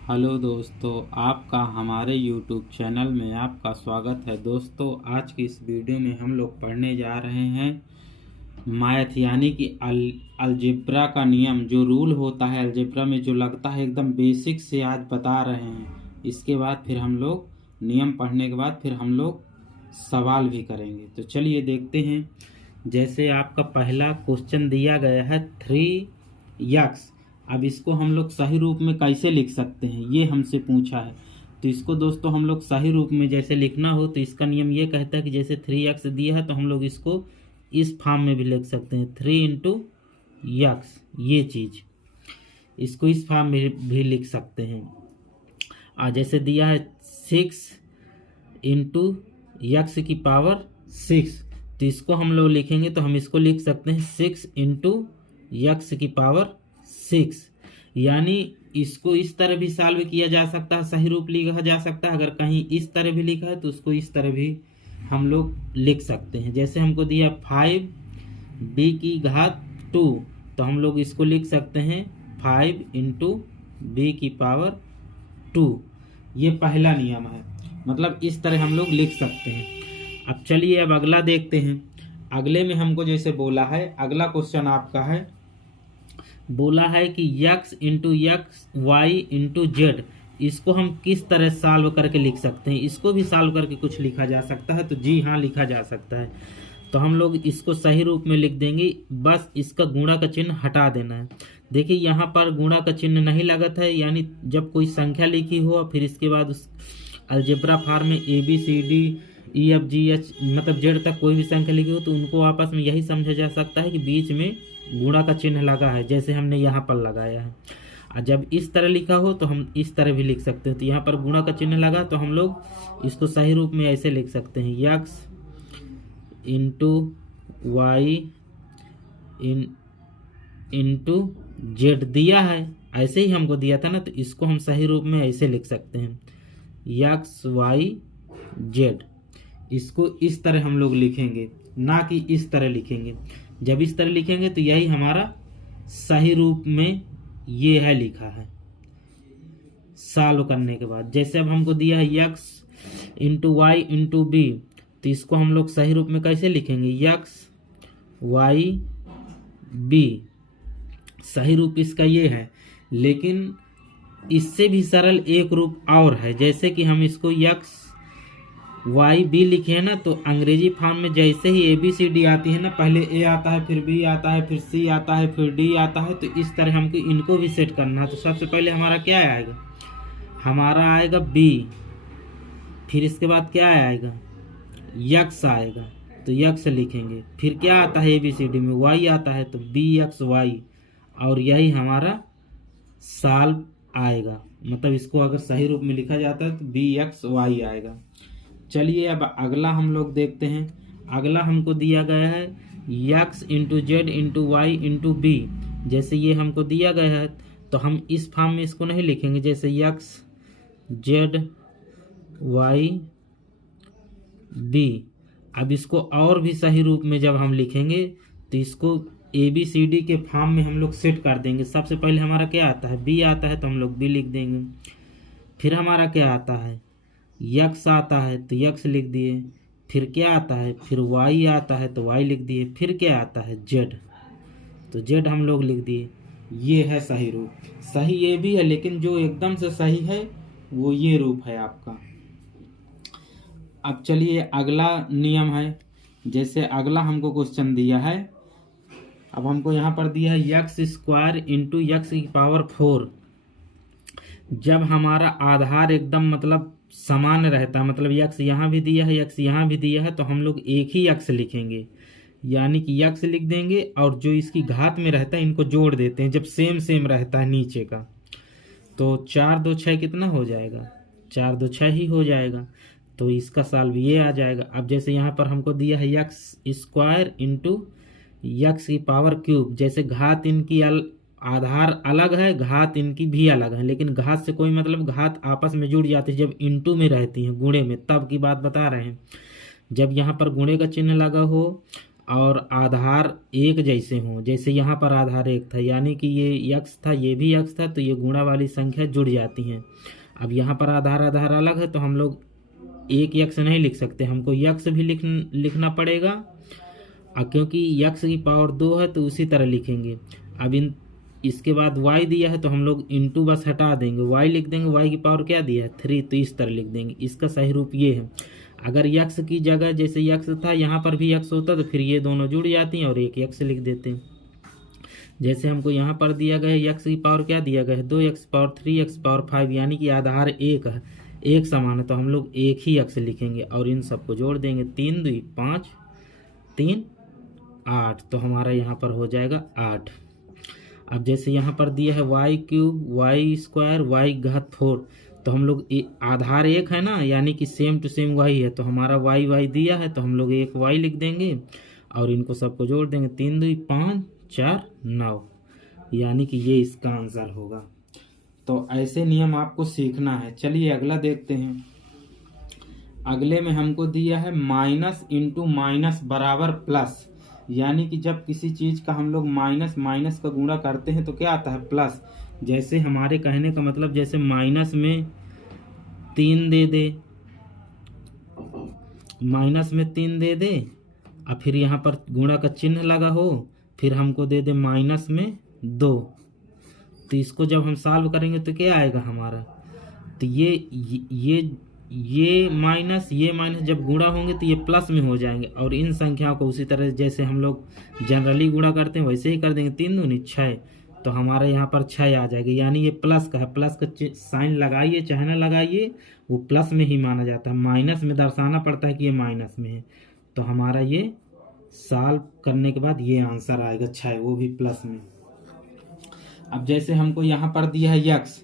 Hello दोस्तों, आपका हमारे YouTube चैनल में आपका स्वागत है। दोस्तों, आज की इस वीडियो में हम लोग पढ़ने जा रहे हैं मैथ यानी कि अलजेब्रा का नियम। जो रूल होता है अलजेब्रा में जो लगता है एकदम बेसिक से आज बता रहे हैं। इसके बाद फिर हम लोग नियम पढ़ने के बाद फिर हम लोग सवाल भी करेंगे। तो चलिए देखते हैं। जैसे आपका पहला क्वेश्चन दिया गया है 3x। अब इसको हम लोग सही रूप में कैसे लिख सकते हैं, ये हमसे पूछा है। तो इसको दोस्तों हम लोग सही रूप में जैसे लिखना हो तो इसका नियम ये कहता है कि जैसे 3x दिया है तो हम लोग इसको इस फॉर्म में भी लिख सकते हैं, 3 इंटू यक्स। ये चीज़ इसको इस फॉर्म में भी लिख सकते हैं। जैसे दिया है 6 इंटू यक्स की पावर 6, तो इसको हम लोग लिखेंगे तो हम इसको लिख सकते हैं 6 इंटू यक्स की पावर 6। यानी इसको इस तरह भी सॉल्व किया जा सकता है, सही रूप लिखा जा सकता है। अगर कहीं इस तरह भी लिखा है तो उसको इस तरह भी हम लोग लिख सकते हैं। जैसे हमको दिया 5b की घात 2, तो हम लोग इसको लिख सकते हैं 5 इंटू b की पावर 2। ये पहला नियम है, मतलब इस तरह हम लोग लिख सकते हैं। अब चलिए अब अगला देखते हैं। अगले में हमको जैसे बोला है, अगला क्वेश्चन आपका है, बोला है कि x into x y into z, इसको हम किस तरह सॉल्व करके लिख सकते हैं। इसको भी सॉल्व करके कुछ लिखा जा सकता है, तो जी हाँ लिखा जा सकता है। तो हम लोग इसको सही रूप में लिख देंगे, बस इसका गुणा का चिन्ह हटा देना है। देखिए यहाँ पर गुणा का चिन्ह नहीं लगत है, यानी जब कोई संख्या लिखी हो फिर इसके बाद उस अलजेब्रा फॉर्म में ABCD EFGH मतलब जेड तक कोई भी संख्या लिखी हो तो उनको आपस में यही समझा जा सकता है कि बीच में गुणा का चिन्ह लगा है, जैसे हमने यहाँ पर लगाया है। और जब इस तरह लिखा हो तो हम इस तरह भी लिख सकते हैं। तो यहाँ पर गुणा का चिन्ह लगा तो हम लोग इसको सही रूप में ऐसे लिख सकते हैं, x into y into z दिया है, ऐसे ही हमको दिया था ना, तो इसको हम सही रूप में ऐसे लिख सकते हैं, यक्स वाई जेड। इसको इस तरह हम लोग लिखेंगे, ना कि इस तरह लिखेंगे। जब इस तरह लिखेंगे तो यही हमारा सही रूप में ये है लिखा है सॉल्व करने के बाद। जैसे अब हमको दिया है x into y into b, तो इसको हम लोग सही रूप में कैसे लिखेंगे, यक्स वाई बी। सही रूप इसका ये है, लेकिन इससे भी सरल एक रूप और है। जैसे कि हम इसको यक्स वाई बी लिखे हैं ना, तो अंग्रेजी फॉर्म में जैसे ही ABCD आती है ना, पहले A आता है, फिर B आता है, फिर C आता है, फिर D आता है, तो इस तरह हमको इनको भी सेट करना है। तो सबसे पहले हमारा क्या आएगा, हमारा आएगा B, फिर इसके बाद क्या आएगा, यक्स आएगा, तो यक्स लिखेंगे। फिर क्या आता है ABCD में, Y आता है, तो BXY, और यही हमारा सॉल्व आएगा। मतलब इसको अगर सही रूप में लिखा जाता है तो BXY आएगा। चलिए अब अगला हम लोग देखते हैं। अगला हमको दिया गया है x into z into y into b. जैसे ये हमको दिया गया है तो हम इस फॉर्म में इसको नहीं लिखेंगे, जैसे यक्स जेड वाई बी। अब इसको और भी सही रूप में जब हम लिखेंगे तो इसको ABCD के फॉर्म में हम लोग सेट कर देंगे। सबसे पहले हमारा क्या आता है, B आता है, तो हम लोग B लिख देंगे। फिर हमारा क्या आता है, यक्स आता है, तो यक्स लिख दिए। फिर क्या आता है, फिर वाई आता है, तो वाई लिख दिए। फिर क्या आता है, जेड, तो जेड हम लोग लिख दिए। ये है सही रूप। सही ये भी है, लेकिन जो एकदम से सही है वो ये रूप है आपका। अब चलिए अगला नियम है। जैसे अगला हमको क्वेश्चन दिया है, अब हमको यहाँ पर दिया है यक्स स्क्वायर इंटू यक्स की पावर 4। जब हमारा आधार एकदम मतलब समान रहता है, मतलब यक्स यहाँ भी दिया है, यक्स यहाँ भी दिया है, तो हम लोग एक ही यक्स लिखेंगे, यानी कि यक्स लिख देंगे और जो इसकी घात में रहता है इनको जोड़ देते हैं। जब सेम सेम रहता है नीचे का, तो 4 2 6 कितना हो जाएगा, 4 2 6 ही हो जाएगा। तो इसका सॉल्व ये आ जाएगा। अब जैसे यहाँ पर हमको दिया है यक्स स्क्वायर इंटू यक्स की पावर क्यूब। जैसे घात इनकी आधार अलग है, घात इनकी भी अलग है, लेकिन घात से कोई मतलब, घात आपस में जुड़ जाती है जब इंटू में रहती हैं, गुणे में, तब की बात बता रहे हैं। जब यहाँ पर गुणे का चिन्ह लगा हो और आधार एक जैसे हों, जैसे यहाँ पर आधार एक था यानी कि ये यक्स था, ये भी यक्स था, तो ये गुणा वाली संख्या जुड़ जाती हैं। अब यहाँ पर आधार अलग है तो हम लोग एक यक्स नहीं लिख सकते, हमको यक्स भी लिखना पड़ेगा। क्योंकि यक्स की पावर 2 है तो उसी तरह लिखेंगे। अब इसके बाद y दिया है तो हम लोग इंटू बस हटा देंगे, y लिख देंगे, y की पावर क्या दिया है 3, तो इस तरह लिख देंगे। इसका सही रूप ये है। अगर यक्स की जगह जैसे यक्स था यहाँ पर भी यक्स होता तो फिर ये दोनों जुड़ जाती हैं और एक यक्स लिख देते हैं। जैसे हमको यहाँ पर दिया गया है यक्स की पावर क्या दिया गया है 2x पावर 3x पावर 5, यानी कि आधार एक है, एक समान है, तो हम लोग एक ही यक्स लिखेंगे और इन सबको जोड़ देंगे। 3 2 5 3 8, तो हमारा यहाँ पर हो जाएगा 8। अब जैसे यहाँ पर दिया है y cube y square y घात 4, तो हम लोग आधार एक है ना, यानी कि सेम टू सेम y है, तो हमारा y दिया है तो हम लोग एक y लिख देंगे और इनको सबको जोड़ देंगे। 3 2 5 4 9, यानी कि ये इसका आंसर होगा। तो ऐसे नियम आपको सीखना है। चलिए अगला देखते हैं। अगले में हमको दिया है माइनस इंटू माइनस बराबर प्लस, यानी कि जब किसी चीज़ का हम लोग माइनस माइनस का गुणा करते हैं तो क्या आता है प्लस। जैसे हमारे कहने का मतलब जैसे माइनस में 3 दे दे, माइनस में 3 दे दे और फिर यहाँ पर गुणा का चिन्ह लगा हो, फिर हमको दे दे माइनस में 2, तो इसको जब हम सॉल्व करेंगे तो क्या आएगा हमारा, तो ये माइनस जब गुणा होंगे तो ये प्लस में हो जाएंगे। और इन संख्याओं को उसी तरह जैसे हम लोग जनरली गुणा करते हैं वैसे ही कर देंगे। 3 दूनी 6, तो हमारा यहाँ पर 6 आ जाएगा, यानी ये प्लस का है। प्लस का साइन लगाइए चाहे ना लगाइए वो प्लस में ही माना जाता है, माइनस में दर्शाना पड़ता है कि ये माइनस में है। तो हमारा ये सॉल्व करने के बाद ये आंसर आएगा 6, वो भी प्लस में। अब जैसे हमको यहाँ पर दिया है यक्स,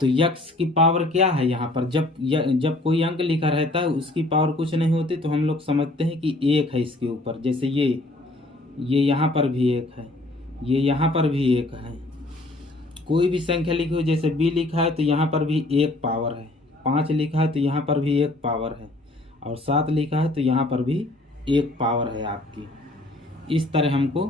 तो यक्स की पावर क्या है यहाँ पर, जब कोई अंक लिखा रहता है उसकी पावर कुछ नहीं होती तो हम लोग समझते हैं कि एक है इसके ऊपर। जैसे ये यहाँ पर भी एक है, ये यहाँ पर भी एक है। कोई भी संख्या लिखी हो, जैसे b लिखा है तो यहाँ पर भी एक पावर है, 5 लिखा है तो यहाँ पर भी एक पावर है, और 7 लिखा है तो यहाँ पर भी एक पावर है आपकी। इस तरह हमको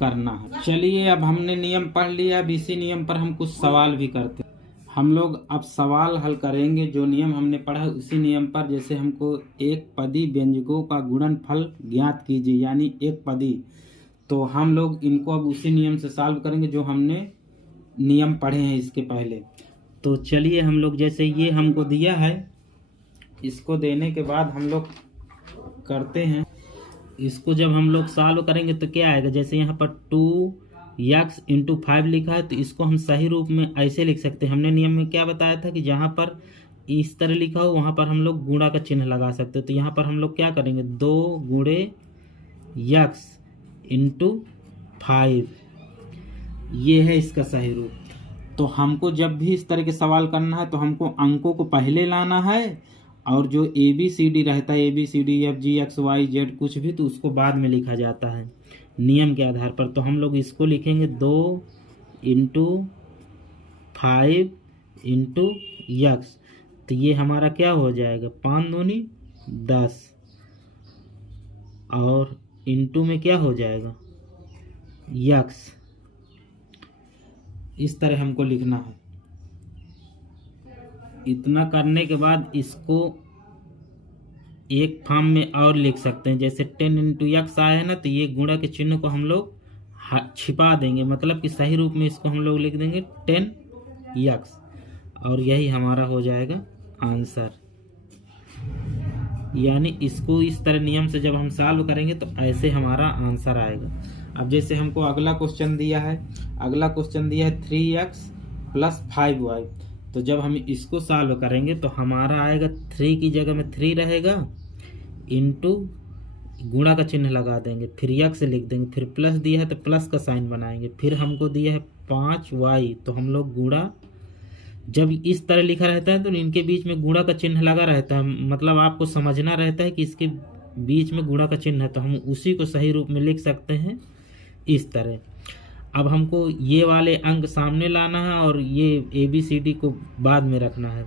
करना है। चलिए अब हमने नियम पढ़ लिया, अब इसी नियम पर हम कुछ सवाल भी करते हैं। हम लोग अब सवाल हल करेंगे जो नियम हमने पढ़ा है उसी नियम पर। जैसे हमको एक पदी व्यंजकों का गुणनफल ज्ञात कीजिए, यानी एक पदी, तो हम लोग इनको अब उसी नियम से सॉल्व करेंगे जो हमने नियम पढ़े हैं इसके पहले। तो चलिए हम लोग जैसे ये हमको दिया है, इसको देने के बाद हम लोग करते हैं। इसको जब हम लोग सॉल्व करेंगे तो क्या आएगा, जैसे यहाँ पर 2x इंटू 5 लिखा है तो इसको हम सही रूप में ऐसे लिख सकते हैं। हमने नियम में क्या बताया था कि जहाँ पर इस तरह लिखा हो वहाँ पर हम लोग गुणा का चिन्ह लगा सकते हैं। तो यहाँ पर हम लोग क्या करेंगे, 2 गुणे x इंटू 5, ये है इसका सही रूप। तो हमको जब भी इस तरह के सवाल करना है तो हमको अंकों को पहले लाना है और जो ABCD रहता है ABCD FG XY Z कुछ भी तो उसको बाद में लिखा जाता है नियम के आधार पर। तो हम लोग इसको लिखेंगे 2 इंटू 5 इंटू x, तो ये हमारा क्या हो जाएगा 5 दूनी 10, और इंटू में क्या हो जाएगा x। इस तरह हमको लिखना है। इतना करने के बाद इसको एक फॉर्म में और लिख सकते हैं, जैसे 10 इंटू x आया है ना, तो ये गुणा के चिन्ह को हम लोग छिपा देंगे, मतलब कि सही रूप में इसको हम लोग लिख देंगे 10x, और यही हमारा हो जाएगा आंसर। यानी इसको इस तरह नियम से जब हम सॉल्व करेंगे तो ऐसे हमारा आंसर आएगा। अब जैसे हमको अगला क्वेश्चन दिया है, 3x प्लस 5y, तो जब हम इसको सॉल्व करेंगे तो हमारा आएगा 3 की जगह में 3 रहेगा, इंटू गुणा का चिन्ह लगा देंगे, फिर x लिख देंगे, फिर प्लस दिया है तो प्लस का साइन बनाएंगे, फिर हमको दिया है 5y, तो हम लोग गुणा, जब इस तरह लिखा रहता है तो इनके बीच में गुणा का चिन्ह लगा रहता है, मतलब आपको समझना रहता है कि इसके बीच में गुणा का चिन्ह है, तो हम उसी को सही रूप में लिख सकते हैं इस तरह। अब हमको ये वाले अंक सामने लाना है और ये ABCD को बाद में रखना है,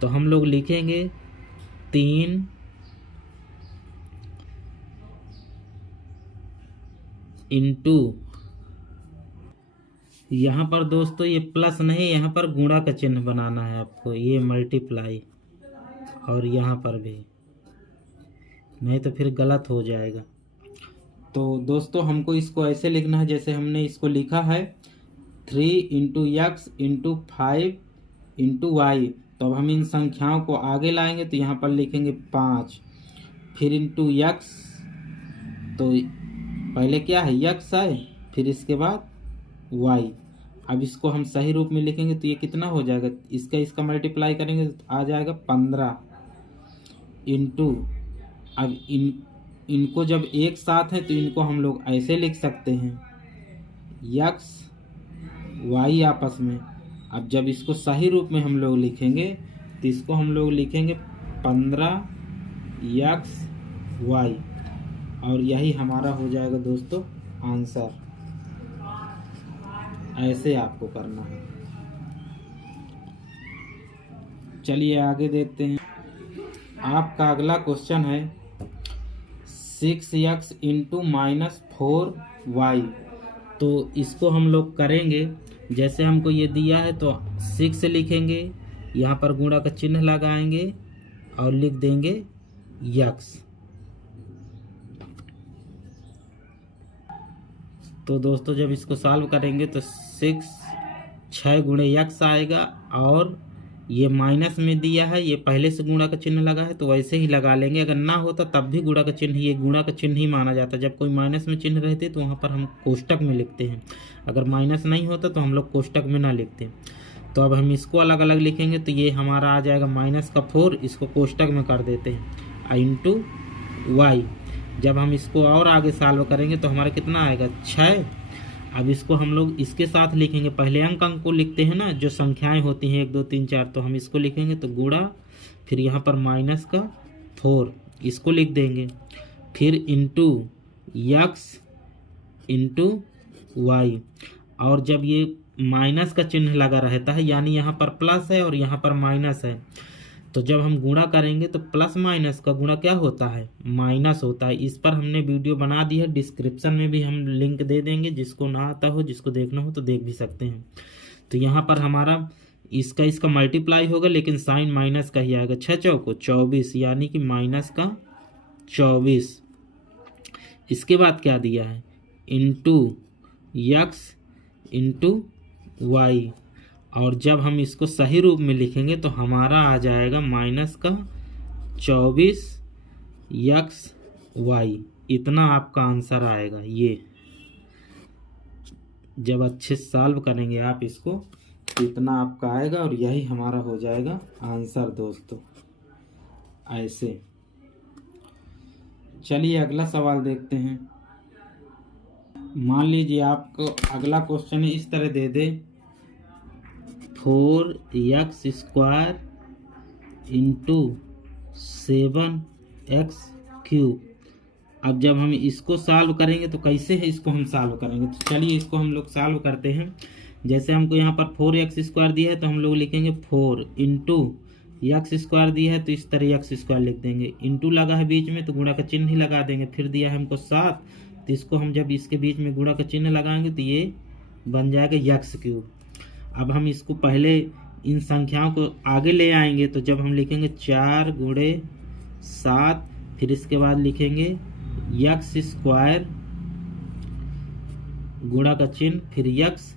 तो हम लोग लिखेंगे 3 इंटू, यहाँ पर दोस्तों ये प्लस नहीं, यहाँ पर गुणा का चिन्ह बनाना है आपको, ये मल्टीप्लाई, और यहाँ पर भी, नहीं तो फिर गलत हो जाएगा। तो दोस्तों हमको इसको ऐसे लिखना है जैसे हमने इसको लिखा है 3 into x into 5 into y. तो अब हम इन संख्याओं को आगे लाएंगे तो यहाँ पर लिखेंगे 5, फिर इंटू एक्स, तो पहले क्या है एक्स है, फिर इसके बाद वाई। अब इसको हम सही रूप में लिखेंगे तो ये कितना हो जाएगा, इसका मल्टीप्लाई करेंगे तो आ जाएगा 15 इंटू, अब इनको जब एक साथ है तो इनको हम लोग ऐसे लिख सकते हैं एक्स वाई आपस में। अब जब इसको सही रूप में हम लोग लिखेंगे तो इसको हम लोग लिखेंगे 15 एक्स वाई, और यही हमारा हो जाएगा दोस्तों आंसर। ऐसे आपको करना है। चलिए आगे देखते हैं। आपका अगला क्वेश्चन है 6x इंटू -4y। तो इसको हम लोग करेंगे, जैसे हमको ये दिया है तो 6 लिखेंगे, यहाँ पर गुणा का चिन्ह लगाएंगे और लिख देंगे x। तो दोस्तों जब इसको सॉल्व करेंगे तो 6 गुणे x आएगा, और ये माइनस में दिया है, ये पहले से गुणा का चिन्ह लगा है तो वैसे ही लगा लेंगे। अगर ना होता तब भी गुणा का चिन्ह, ये गुणा का चिन्ह ही माना जाता है। जब कोई माइनस में चिन्ह रहते तो वहाँ पर हम कोष्टक में लिखते हैं, अगर माइनस नहीं होता तो हम लोग कोष्टक में ना लिखते। तो अब हम इसको अलग अलग लिखेंगे तो ये हमारा आ जाएगा -4, इसको कोष्टक में कर देते हैं, इंटू वाई। जब हम इसको और आगे सॉल्व करेंगे तो हमारा कितना आएगा 6। अब इसको हम लोग इसके साथ लिखेंगे, पहले अंक को लिखते हैं ना, जो संख्याएं होती हैं 1 2 3 4, तो हम इसको लिखेंगे तो गुणा, फिर यहाँ पर -4 इसको लिख देंगे, फिर इंटू x इंटू वाई। और जब ये माइनस का चिन्ह लगा रहता है, यानी यहाँ पर प्लस है और यहाँ पर माइनस है, तो जब हम गुणा करेंगे तो प्लस माइनस का गुणा क्या होता है, माइनस होता है। इस पर हमने वीडियो बना दी है, डिस्क्रिप्शन में भी हम लिंक दे देंगे, जिसको ना आता हो, जिसको देखना हो तो देख भी सकते हैं। तो यहाँ पर हमारा इसका मल्टीप्लाई होगा, लेकिन साइन माइनस का ही आएगा। 6 चौको 24, यानी कि -24। इसके बाद क्या दिया है, इंटू एक्स इंटू वाई, और जब हम इसको सही रूप में लिखेंगे तो हमारा आ जाएगा -24 एक्स वाई। इतना आपका आंसर आएगा। ये जब अच्छे से सॉल्व करेंगे आप इसको तो इतना आपका आएगा, और यही हमारा हो जाएगा आंसर दोस्तों। ऐसे चलिए अगला सवाल देखते हैं। मान लीजिए आपको अगला क्वेश्चन इस तरह दे दे 4x² इंटू 7x³। अब जब हम इसको सॉल्व करेंगे तो कैसे है इसको हम सॉल्व करेंगे, तो चलिए इसको हम लोग सॉल्व करते हैं। जैसे हमको यहाँ पर 4x² दिया है तो हम लोग लिखेंगे 4 इंटू x² दिया है तो इस तरह x² लिख देंगे, इंटू लगा है बीच में तो गुणा का चिन्ह ही लगा देंगे। फिर दिया है हमको 7, तो इसको हम जब इसके बीच में गुणा का चिन्ह लगाएंगे तो ये बन जाएगा x³। अब हम इसको पहले इन संख्याओं को आगे ले आएंगे, तो जब हम लिखेंगे 4 गुणे 7, फिर इसके बाद लिखेंगे x² गुणा का चिन्ह, फिर x³।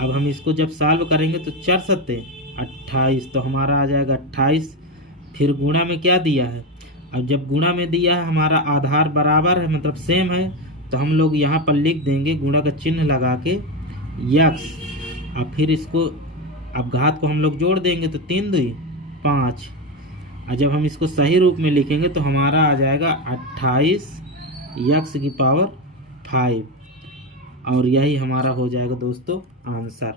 अब हम इसको जब सॉल्व करेंगे तो 4 सत्ते 28, तो हमारा आ जाएगा 28। फिर गुणा में क्या दिया है, अब जब गुणा में दिया है हमारा आधार बराबर है, मतलब सेम है, तो हम लोग यहाँ पर लिख देंगे गुणा का चिन्ह लगा के x। अब फिर इसको अब घात को हम लोग जोड़ देंगे तो 3 2 5, और जब हम इसको सही रूप में लिखेंगे तो हमारा आ जाएगा 28x⁵, और यही हमारा हो जाएगा दोस्तों आंसर,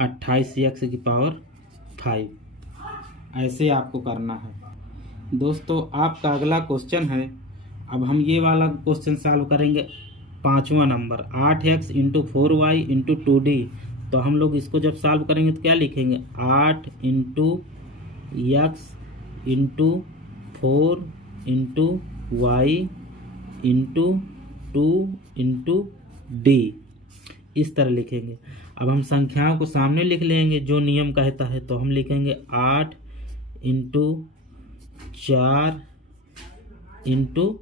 28x⁵। ऐसे आपको करना है दोस्तों। आपका अगला क्वेश्चन है, अब हम ये वाला क्वेश्चन सॉल्व करेंगे 5वां number 8x into 4y into 2d। तो हम लोग इसको जब सॉल्व करेंगे तो क्या लिखेंगे, 8 into x into 4 into y into 2 into d, इस तरह लिखेंगे। अब हम संख्याओं को सामने लिख लेंगे जो नियम कहता है, तो हम लिखेंगे 8 इंटू 4 इंटू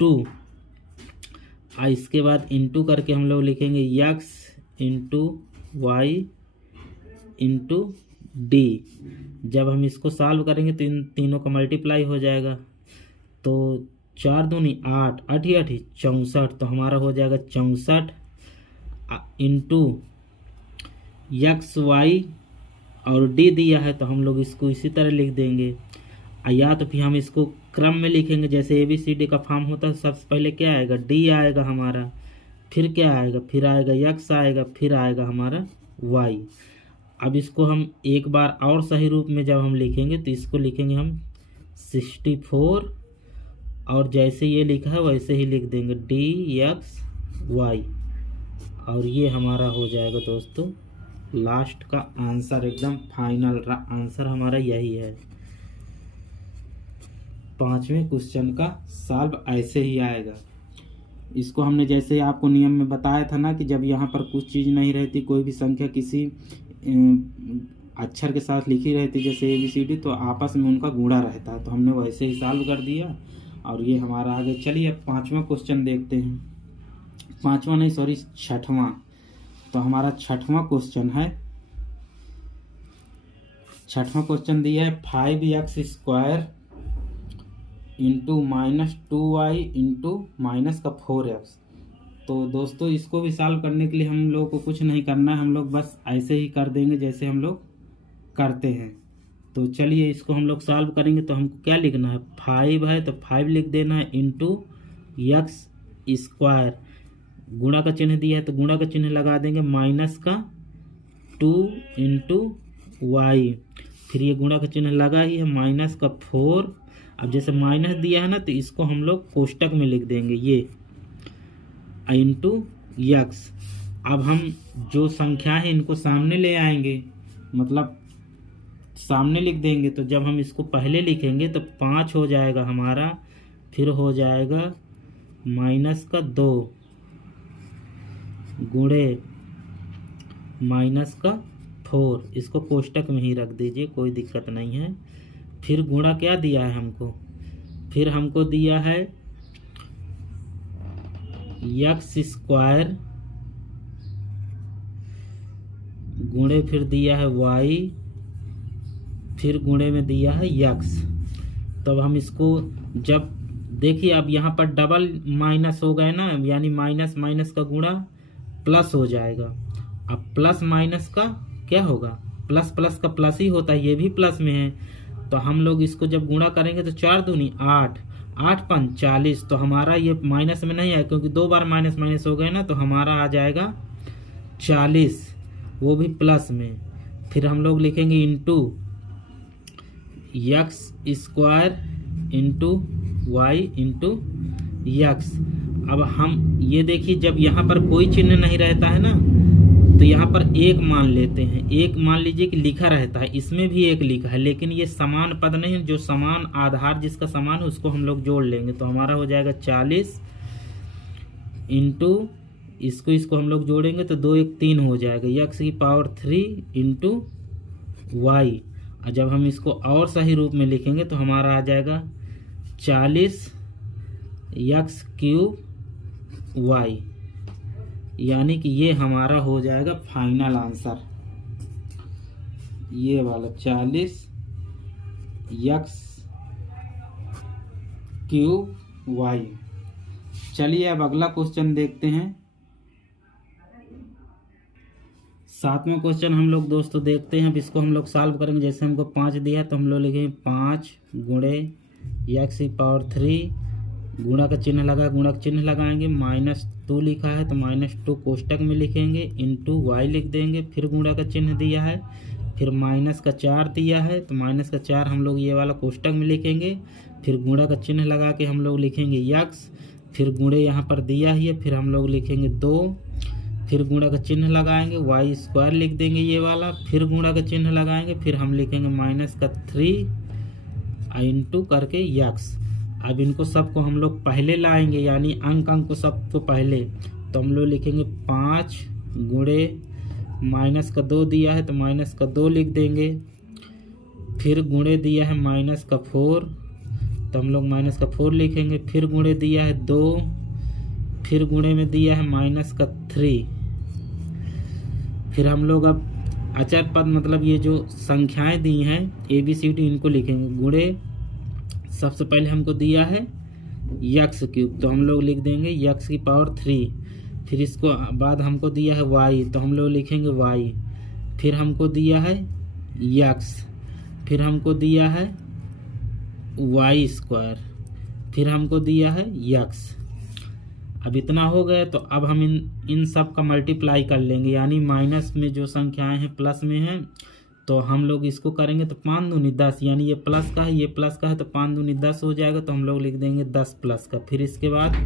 2, और इसके बाद इंटू करके हम लोग लिखेंगे x into y into d. जब हम इसको सॉल्व करेंगे तो इन तीनों का मल्टीप्लाई हो जाएगा, तो 4 दूनी 8, 8 ही 8 ही 64, तो हमारा हो जाएगा 64 इंटू एक्स वाई और डी दिया है, तो हम लोग इसको इसी तरह लिख देंगे। या तो फिर हम इसको क्रम में लिखेंगे, जैसे ABCD का फॉर्म होता है, सबसे पहले क्या आएगा, डी आएगा हमारा, फिर क्या आएगा, फिर आएगा एक्स आएगा, फिर आएगा हमारा वाई। अब इसको हम एक बार और सही रूप में जब हम लिखेंगे तो इसको लिखेंगे हम 64, और जैसे ये लिखा है वैसे ही लिख देंगे DXY, और ये हमारा हो जाएगा दोस्तों लास्ट का आंसर, एकदम फाइनल आंसर हमारा यही है। 5वें क्वेश्चन का सॉल्व ऐसे ही आएगा। इसको हमने जैसे आपको नियम में बताया था ना कि जब यहाँ पर कुछ चीज़ नहीं रहती, कोई भी संख्या किसी अक्षर के साथ लिखी रहती जैसे ABCD, तो आपस में उनका गुणा रहता है, तो हमने वैसे ही सॉल्व कर दिया और ये हमारा आगे। चलिए अब 5वां क्वेश्चन देखते हैं। 5वां नहीं सॉरी 6वां। तो हमारा 6वां क्वेश्चन है, 6वां क्वेश्चन दिया है 5x² into -2y into -4x। तो दोस्तों इसको भी सॉल्व करने के लिए हम लोग को कुछ नहीं करना है, हम लोग बस ऐसे ही कर देंगे जैसे हम लोग करते हैं। तो चलिए इसको हम लोग सॉल्व करेंगे। तो हमको क्या लिखना है, 5 है तो 5 लिख देना है इंटू x², गुणा का चिन्ह दिया है तो गुणा का चिन्ह लगा देंगे, -2 इंटू वाई, फिर ये गुणा का चिन्ह लगा ही है, -4। अब जैसे माइनस दिया है ना तो इसको हम लोग कोष्टक में लिख देंगे ये इंटू x। अब हम जो संख्या है इनको सामने ले आएंगे, मतलब सामने लिख देंगे। तो जब हम इसको पहले लिखेंगे तो 5 हो जाएगा हमारा, फिर हो जाएगा -2 गुणे -4, इसको कोष्टक में ही रख दीजिए, कोई दिक्कत नहीं है। फिर गुणा क्या दिया है हमको, फिर हमको दिया है x² गुणे, फिर दिया है y, फिर गुणे में दिया है x। तब हम इसको जब देखिए, अब यहाँ पर डबल माइनस हो गए ना, यानी माइनस माइनस का गुणा प्लस हो जाएगा। अब प्लस माइनस का क्या होगा, प्लस प्लस का प्लस ही होता है, ये भी प्लस में है। तो हम लोग इसको जब गुणा करेंगे तो 4 दूनी 8, 8 5 40, तो हमारा ये माइनस में नहीं है क्योंकि 2 बार माइनस माइनस हो गए ना, तो हमारा आ जाएगा 40, वो भी प्लस में। फिर हम लोग लिखेंगे into x² into y into x। अब हम ये देखिए, जब यहाँ पर कोई चिन्ह नहीं रहता है ना तो यहाँ पर 1 मान लेते हैं। 1 मान लीजिए कि लिखा रहता है, इसमें भी 1 लिखा है, लेकिन ये समान पद नहीं, जो समान आधार जिसका समान है उसको हम लोग जोड़ लेंगे। तो हमारा हो जाएगा 40 इंटू इसको हम लोग जोड़ेंगे तो 2 1 3 हो जाएगा, x³ इंटू वाई। और जब हम इसको और सही रूप में लिखेंगे तो हमारा आ जाएगा 40 x³y, यानी कि ये हमारा हो जाएगा फाइनल आंसर, ये वाला 40 x³ चलिए अब अगला क्वेश्चन देखते हैं। 7वां क्वेश्चन हम लोग दोस्तों देखते हैं। अब इसको हम लोग सॉल्व करेंगे। जैसे हमको 5 दिया है तो हम लोग लिखेंगे 5 गुणे x³ गुणा का चिन्ह लगा, गुणा का चिन्ह लगाएंगे, -2 लिखा है तो -2 कोष्टक में लिखेंगे, इंटू y लिख देंगे, फिर गुणा का चिन्ह दिया है, फिर -4 दिया है तो -4 हम लोग ये वाला कोष्टक में लिखेंगे, फिर गुणा का चिन्ह लगा के हम लोग लिखेंगे x, फिर गुणे यहाँ पर दिया ही है, फिर हम लोग लिखेंगे 2, फिर गुणा का चिन्ह लगाएंगे, y² लिख देंगे ये वाला, फिर गुणा का चिन्ह लगाएंगे, फिर हम लिखेंगे -3 इंटू करके x। अब इनको सबको हम लोग पहले लाएंगे, यानी अंक को सबको पहले। तो हम लोग लिखेंगे 5 गुणे -2 दिया है तो -2 लिख देंगे। फिर गुणे दिया है -4 तो हम लोग -4 लिखेंगे। फिर गुणे दिया है 2, फिर गुणे में दिया है -3। फिर हम लोग अब अचर पद मतलब ये जो संख्याएं दी हैं ABCD इनको लिखेंगे। गुणे सबसे पहले हमको दिया है x³ तो हम लोग लिख देंगे x⁻3। फिर इसको बाद हमको दिया है y तो हम लोग लिखेंगे y। फिर हमको दिया है x, फिर हमको दिया है y², फिर हमको दिया है x। अब इतना हो गया तो अब हम इन सब का मल्टीप्लाई कर लेंगे, यानी माइनस में जो संख्याएं हैं प्लस में हैं तो हम लोग इसको करेंगे तो 5 दूनी 10, यानी ये प्लस का है ये प्लस का है तो 5 दूनी 10 हो जाएगा। तो हम लोग लिख देंगे 10 प्लस का। फिर इसके बाद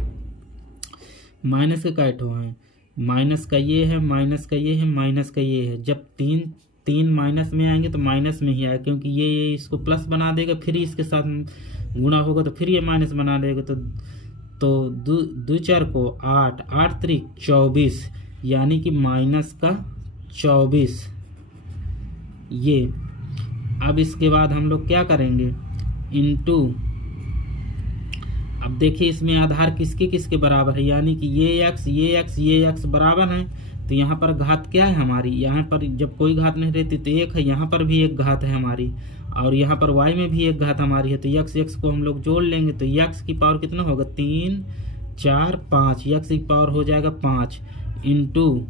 माइनस के कैठो हैं, माइनस का ये है, माइनस का ये है, माइनस का ये है। जब तीन माइनस में आएंगे तो माइनस में ही आएगा, क्योंकि ये इसको प्लस बना देगा, फिर इसके साथ गुणा होगा तो फिर ये माइनस बना देगा। तो 2 4 को 8, 8 3 24, यानी कि -24 ये। अब इसके बाद हम लोग क्या करेंगे इनटू, अब देखिए इसमें आधार किसके किसके बराबर है, यानी कि ये x बराबर है। तो यहाँ पर घात क्या है हमारी, यहाँ पर जब कोई घात नहीं रहती तो 1 है, यहाँ पर भी एक घात है हमारी, और यहाँ पर y में भी एक घात हमारी है। तो x को हम लोग जोड़ लेंगे तो x की पावर कितना होगा 3 4 5, x की पावर हो जाएगा 5 इंटू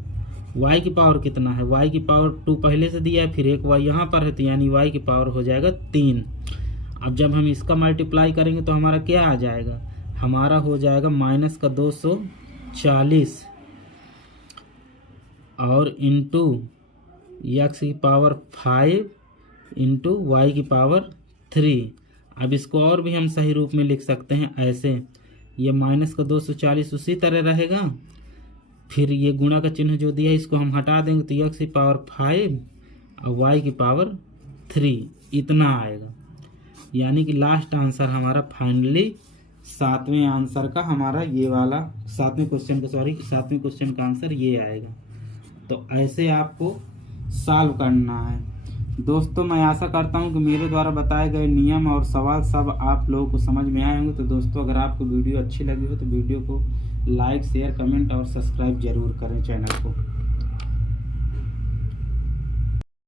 y की पावर कितना है, y की पावर 2 पहले से दिया है, फिर एक y यहाँ पर है तो यानी y की पावर हो जाएगा 3। अब जब हम इसका मल्टीप्लाई करेंगे तो हमारा क्या आ जाएगा, हमारा हो जाएगा -240 और इंटू x की पावर 5 इंटू y की पावर 3। अब इसको और भी हम सही रूप में लिख सकते हैं ऐसे, ये -240 उसी तरह रहेगा। फिर ये गुणा का चिन्ह जो दिया है इसको हम हटा देंगे तो x की पावर 5 और y की पावर 3 इतना आएगा। यानी कि लास्ट आंसर हमारा फाइनली 7वें आंसर का हमारा ये वाला 7वें क्वेश्चन का आंसर ये आएगा। तो ऐसे आपको सॉल्व करना है। दोस्तों मैं आशा करता हूं कि मेरे द्वारा बताए गए नियम और सवाल सब आप लोगों को समझ में आए होंगे। तो दोस्तों अगर आपको वीडियो अच्छी लगी हो तो वीडियो को लाइक शेयर कमेंट और सब्सक्राइब जरूर करें चैनल को।